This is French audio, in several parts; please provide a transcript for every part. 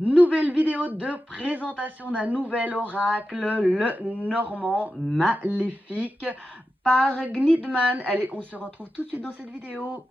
Nouvelle vidéo de présentation d'un nouvel oracle, le Normand Maléfique par Gnidman. Allez, on se retrouve tout de suite dans cette vidéo.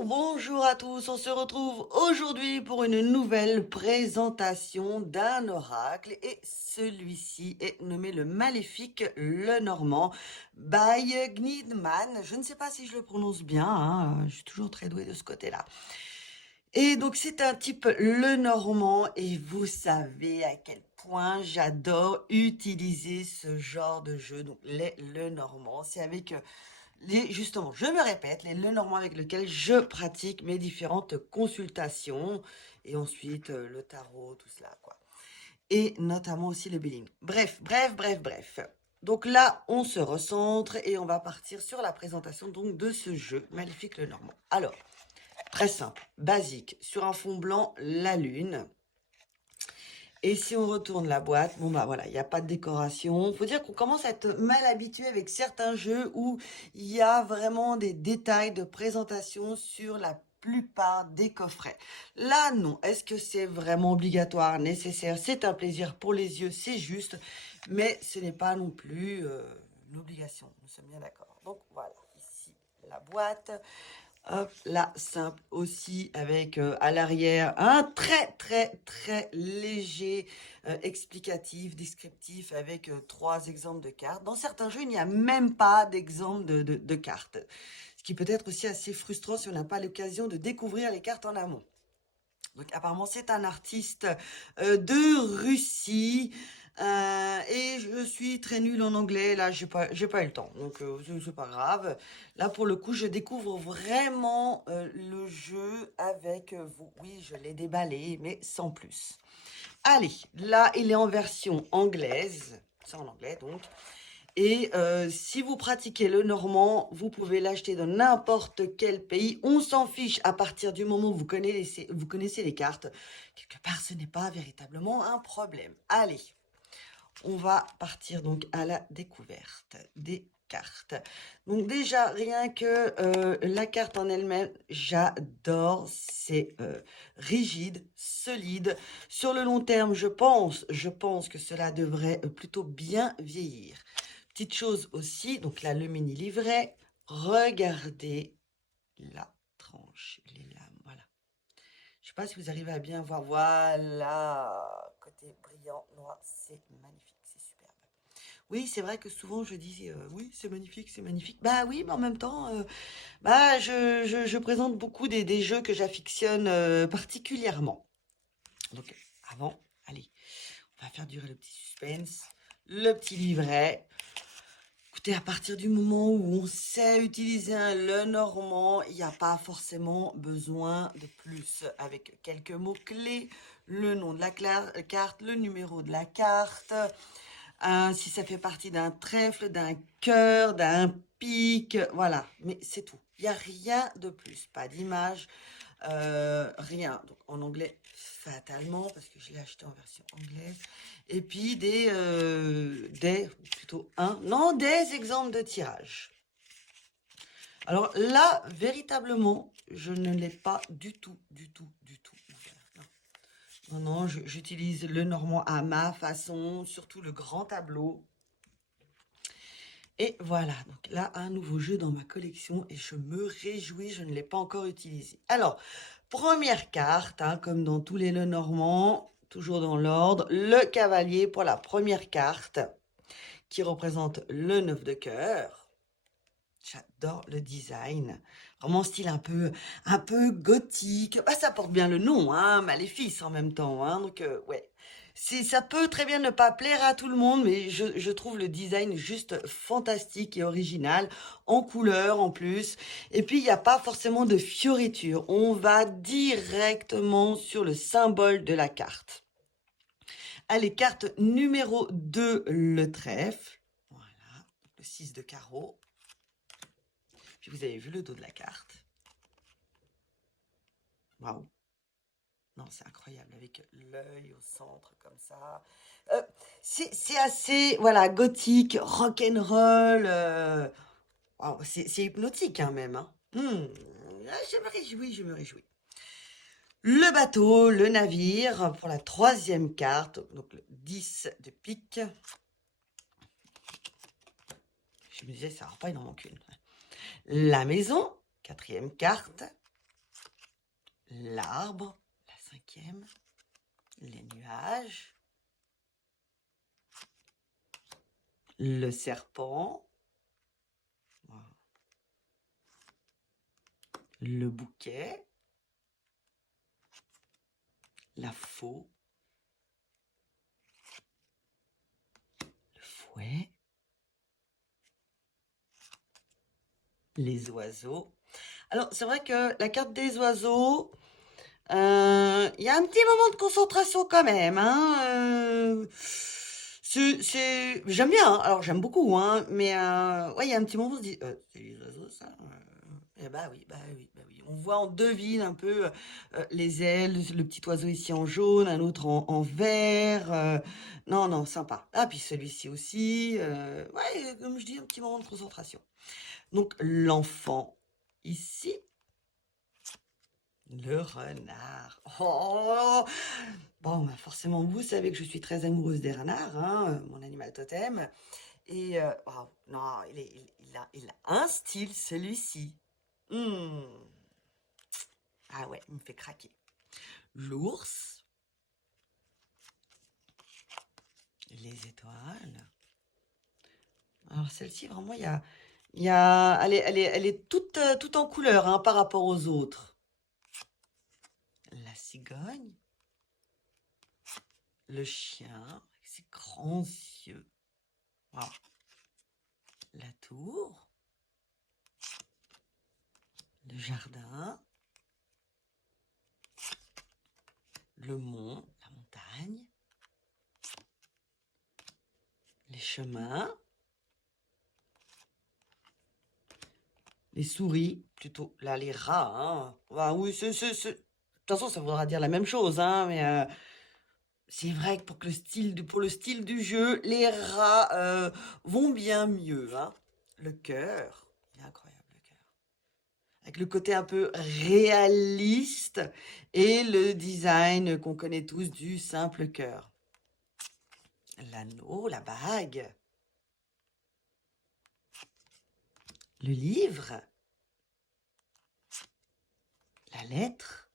Bonjour à tous, on se retrouve aujourd'hui pour une nouvelle présentation d'un oracle et celui-ci est nommé le Maléfique le Normand by Gnidman. Je ne sais pas si je le prononce bien, hein, je suis toujours très douée de ce côté-là. Et donc c'est un type le Normand et vous savez à quel point j'adore utiliser ce genre de jeu, donc les le Normand. C'est avec justement, je me répète, les Lenormand avec lesquels je pratique mes différentes consultations et ensuite le tarot, tout cela, quoi. Et notamment aussi le billing. Bref. Donc là, on se recentre et on va partir sur la présentation donc de ce jeu Maléfique le Normand. Alors, très simple, basique, sur un fond blanc, la lune. Et si on retourne la boîte, bon bah voilà, il n'y a pas de décoration. Faut dire qu'on commence à être mal habitué avec certains jeux où il y a vraiment des détails de présentation sur la plupart des coffrets. Là, non. Est-ce que c'est vraiment obligatoire, nécessaire? C'est un plaisir pour les yeux, c'est juste, mais ce n'est pas non plus une obligation. Nous sommes bien d'accord. Donc voilà, ici la boîte. Hop, là, simple aussi avec à l'arrière un très léger explicatif, descriptif avec 3 exemples de cartes. Dans certains jeux, il n'y a même pas d'exemple de cartes. Ce qui peut être aussi assez frustrant si on n'a pas l'occasion de découvrir les cartes en amont. Donc apparemment c'est un artiste de Russie et je suis très nulle en anglais. Là j'ai pas eu le temps, donc c'est pas grave. Là pour le coup je découvre vraiment le jeu avec vous. Oui, je l'ai déballé mais sans plus. Allez, là il est en version anglaise, c'est en anglais donc. Et si vous pratiquez le normand, vous pouvez l'acheter dans n'importe quel pays. On s'en fiche à partir du moment où vous connaissez les cartes. Quelque part, ce n'est pas véritablement un problème. Allez, on va partir donc à la découverte des cartes. Donc déjà, rien que la carte en elle-même, j'adore. C'est rigide, solide. Sur le long terme, je pense que cela devrait plutôt bien vieillir. Petite chose aussi, donc là, le mini livret. Regardez la tranche, les lames, voilà. Je ne sais pas si vous arrivez à bien voir. Voilà, côté brillant, noir, c'est magnifique, c'est superbe. Oui, c'est vrai que souvent je dis oui, c'est magnifique, c'est magnifique. Bah oui, mais en même temps, bah je présente beaucoup des jeux que j'affectionne particulièrement. Donc avant, allez, on va faire durer le petit suspense, le petit livret. Écoutez, à partir du moment où on sait utiliser un le normand, il n'y a pas forcément besoin de plus. Avec quelques mots-clés, le nom de la carte, le numéro de la carte, si ça fait partie d'un trèfle, d'un cœur, d'un pic, voilà. Mais c'est tout. Il n'y a rien de plus. Pas d'image, rien. Donc en anglais, fatalement, parce que je l'ai acheté en version anglaise. Et puis plutôt non, des exemples de tirage. Alors là, véritablement, je ne l'ai pas du tout ouvert. Non, j'utilise le normand à ma façon, surtout le grand tableau. Et voilà, donc là, un nouveau jeu dans ma collection et je me réjouis, je ne l'ai pas encore utilisé. Alors, première carte, hein, comme dans tous les Lenormand, toujours dans l'ordre, le cavalier pour la première carte, qui représente le 9 de cœur. J'adore le design, vraiment style un peu gothique. Bah, ça porte bien le nom, hein, Maléfice en même temps, hein, donc ouais. Ça peut très bien ne pas plaire à tout le monde, mais je trouve le design juste fantastique et original, en couleur en plus. Et puis, il n'y a pas forcément de fioritures. On va directement sur le symbole de la carte. Allez, carte numéro 2, le trèfle. Voilà, le 6 de carreau. Puis vous avez vu le dos de la carte. Waouh. Non, c'est incroyable, avec l'œil au centre comme ça. Euh, c'est assez, voilà, gothique, rock'n'roll. Waouh, c'est hypnotique, hein, même. Hein. Je me réjouis, je me réjouis. Le bateau, le navire, pour la troisième carte, donc le 10 de pique. Je me disais, ça va pas, il en manque une. La maison, quatrième carte. L'arbre, la cinquième. Les nuages. Le serpent. Le bouquet. La faux. Le fouet. Les oiseaux. Alors, c'est vrai que la carte des oiseaux, il y a un petit moment de concentration quand même, hein. J'aime bien, hein. Alors j'aime beaucoup, hein, mais ouais, il y a un petit moment où on se dit, c'est les oiseaux, ça? Eh bah oui, bah oui, bah oui. On voit, on devine un peu les ailes, le petit oiseau ici en jaune, un autre en vert. Non, non, sympa. Ah, puis celui-ci aussi. Ouais, comme je dis, un petit moment de concentration. Donc l'enfant ici. Le renard. Oh! Bon, bah, forcément, vous savez que je suis très amoureuse des renards, hein, mon animal totem. Et waouh, non, il a un style, celui-ci. Hmm. Ah ouais, il me fait craquer. L'ours, les étoiles. Alors celle-ci, vraiment, elle est toute en couleur, hein, par rapport aux autres. La cigogne, le chien, avec ses grands yeux. Waouh. La tour, le jardin, le mont, la montagne, les chemins, les souris, plutôt là les rats. Hein. Ah oui, de toute façon, ça voudra dire la même chose, hein, mais c'est vrai que pour le style du jeu, les rats vont bien mieux. Hein. Le cœur, il est incroyable le cœur. Avec le côté un peu réaliste et le design qu'on connaît tous du simple cœur. L'anneau, la bague, le livre, la lettre,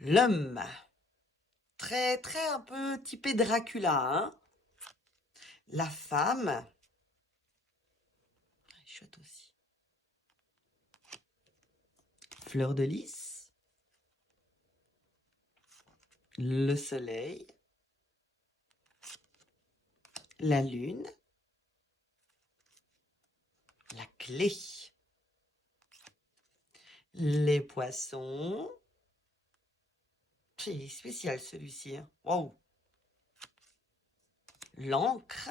l'homme. Très, très un peu typé Dracula, hein. La femme. Chouette aussi. Fleur de lys. Le soleil. La lune. La clé. Les poissons. Il est spécial celui-ci. Hein. Wow. L'encre.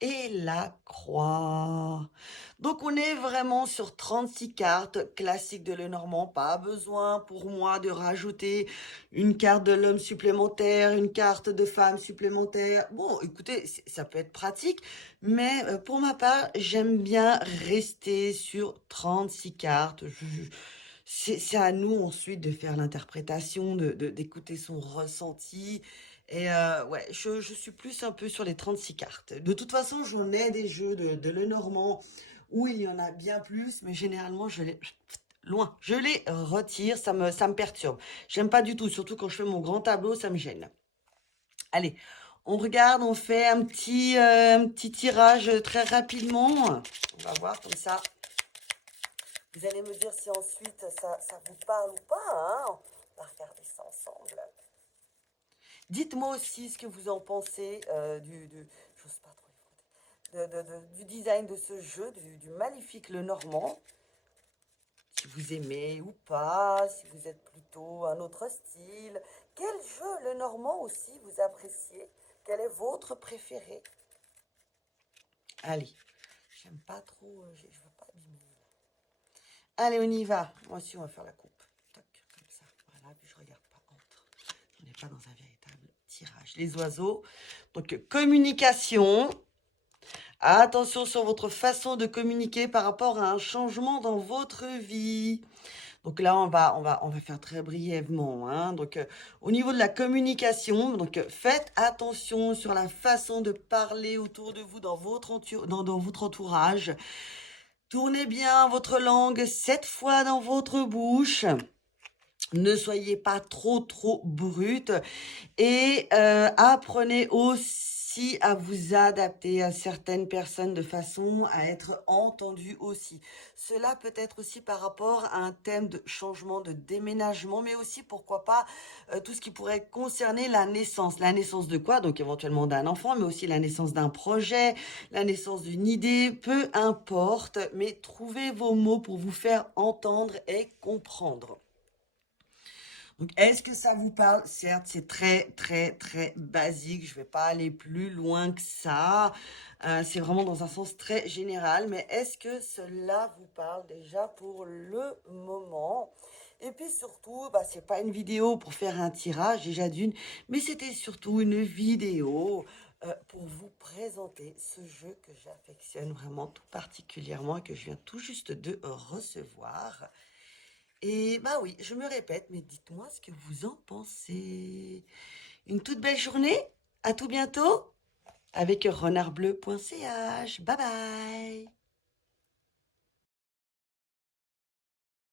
Et la croix. Donc on est vraiment sur 36 cartes classiques de Lenormand. Pas besoin pour moi de rajouter une carte de l'homme supplémentaire, une carte de femme supplémentaire. Bon, écoutez, ça peut être pratique, mais pour ma part, j'aime bien rester sur 36 cartes. C'est à nous ensuite de faire l'interprétation, d'écouter son ressenti. Et ouais, je suis plus un peu sur les 36 cartes. De toute façon, j'en ai des jeux de Lenormand où il y en a bien plus, mais généralement, je les loin. Je les retire, ça me perturbe. J'aime pas du tout, surtout quand je fais mon grand tableau, ça me gêne. Allez, on regarde, on fait un petit tirage très rapidement. On va voir comme ça. Vous allez me dire si ensuite ça vous parle ou pas, hein? On va regarder ça ensemble. Dites-moi aussi ce que vous en pensez j'ose pas trop les frotter, du design de ce jeu, du Maléfique le Normand. Si vous aimez ou pas, si vous êtes plutôt un autre style. Quel jeu le Normand aussi vous appréciez? Quel est votre préféré? Allez, j'aime pas trop, je veux pas abîmer. Allez, on y va. Moi aussi, on va faire la coupe. Toc, comme ça. Voilà, puis je regarde pas entre. On n'est pas dans un véritable tirage. Les oiseaux. Donc, communication. Attention sur votre façon de communiquer par rapport à un changement dans votre vie. Donc là, on va faire très brièvement, hein. Donc, au niveau de la communication, donc faites attention sur la façon de parler autour de vous dans dans votre entourage. Tournez bien votre langue 7 fois dans votre bouche. Ne soyez pas trop brute et apprenez aussi à vous adapter à certaines personnes de façon à être entendu aussi. Cela peut être aussi par rapport à un thème de changement, de déménagement, mais aussi, pourquoi pas, tout ce qui pourrait concerner la naissance. La naissance de quoi? Donc éventuellement d'un enfant, mais aussi la naissance d'un projet, la naissance d'une idée, peu importe, mais trouvez vos mots pour vous faire entendre et comprendre. Donc, est-ce que ça vous parle? Certes, c'est très basique. Je ne vais pas aller plus loin que ça. C'est vraiment dans un sens très général. Mais est-ce que cela vous parle déjà pour le moment? Et puis surtout, bah, c'est pas une vidéo pour faire un tirage déjà d'une, mais c'était surtout une vidéo pour vous présenter ce jeu que j'affectionne vraiment tout particulièrement et que je viens tout juste de recevoir. Et bah oui, je me répète, mais dites-moi ce que vous en pensez. Une toute belle journée, à tout bientôt avec renardbleu.ch. Bye bye.